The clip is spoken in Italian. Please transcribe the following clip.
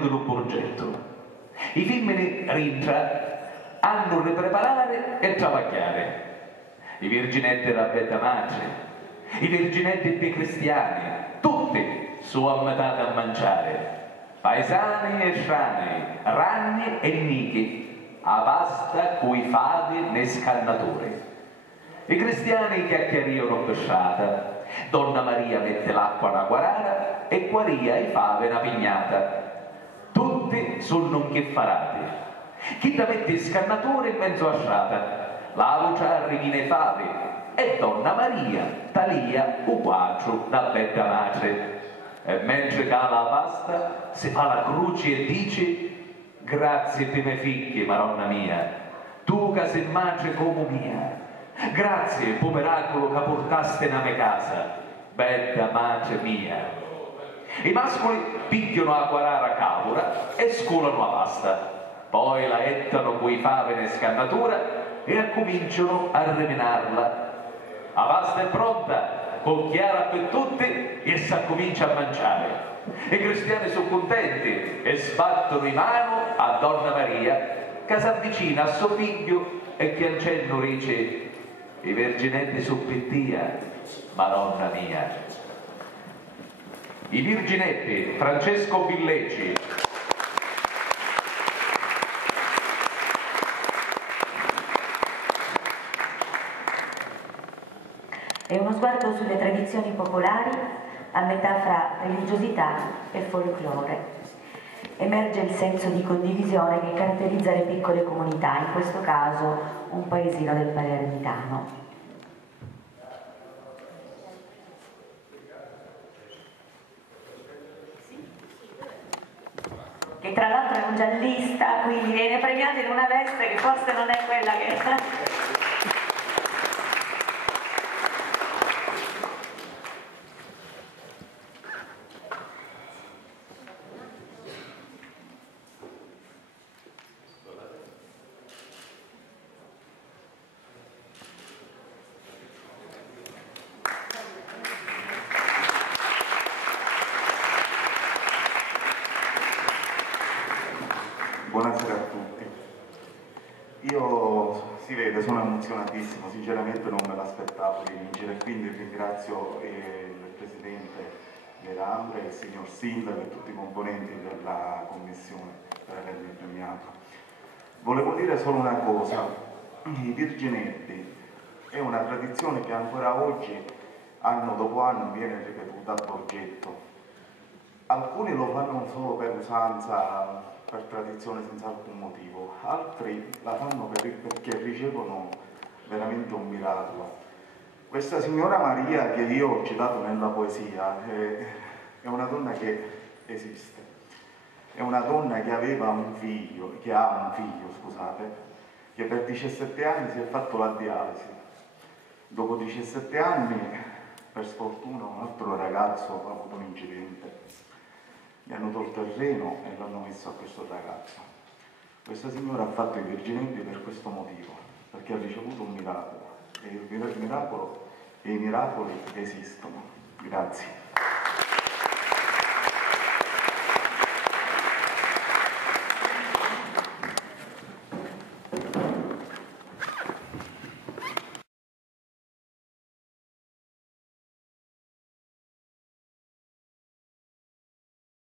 dello progetto. I femmini rintra hanno da preparare e travagliare. I virginetti della bella madre, i virginetti dei cristiani, tutti sono ammetati a mangiare. Paesani e strani, ranni e nichi, a pasta coi favi nei scannatori. I cristiani chiacchierano per strada, Donna Maria mette l'acqua una guarara e Quaria i fave una pignata. Tutti sono incheffarati. Chi da mette il scannatore in mezzo a strada, la luce arrivi nei favi e Donna Maria talia un quattro da bella madre. E mentre cala la pasta si fa la croce e dice: grazie per i miei figli, Madonna mia, tu che sei madre come mia. Grazie per miracolo che portaste nella mia casa, bella madre mia. I mascoli picchiano la quarara cavora e scolano la pasta, poi la ettano coi fave in scannatura e accominciano a reminarla. La pasta è pronta, con chiara per tutti, e si comincia a mangiare. I cristiani sono contenti e sbattono in mano a Donna Maria, che si avvicina a suo figlio e che al cenno dice: i virginetti su pettia, Madonna mia. I virginetti Francesco Villeci. È uno sguardo sulle tradizioni popolari a metà fra religiosità e folklore. Emerge il senso di condivisione che caratterizza le piccole comunità, in questo caso un paesino del Palermitano. Che tra l'altro è un giallista, quindi viene premiato in una veste che forse non è quella che... Buonasera a tutti. Io, si vede, sono emozionatissimo, sinceramente non me l'aspettavo di vincere, quindi ringrazio il Presidente Melandra, il signor Sindaco e tutti i componenti della Commissione per avermi premiato. Volevo dire solo una cosa: i virginetti è una tradizione che ancora oggi, anno dopo anno, viene ripetuta a Borgetto. Alcuni lo fanno solo per usanza, per tradizione, senza alcun motivo, altri la fanno perché ricevono veramente un miracolo. Questa signora Maria che io ho citato nella poesia è una donna che esiste, è una donna che aveva un figlio, che ha un figlio, scusate, che per 17 anni si è fatto la dialisi. Dopo 17 anni, per sfortuna, un altro ragazzo ha avuto un incidente. Gli hanno tolto il reno e l'hanno messo a questo ragazzo. Questa signora ha fatto i virginetti per questo motivo, perché ha ricevuto un miracolo, e il miracolo e i miracoli esistono. Grazie.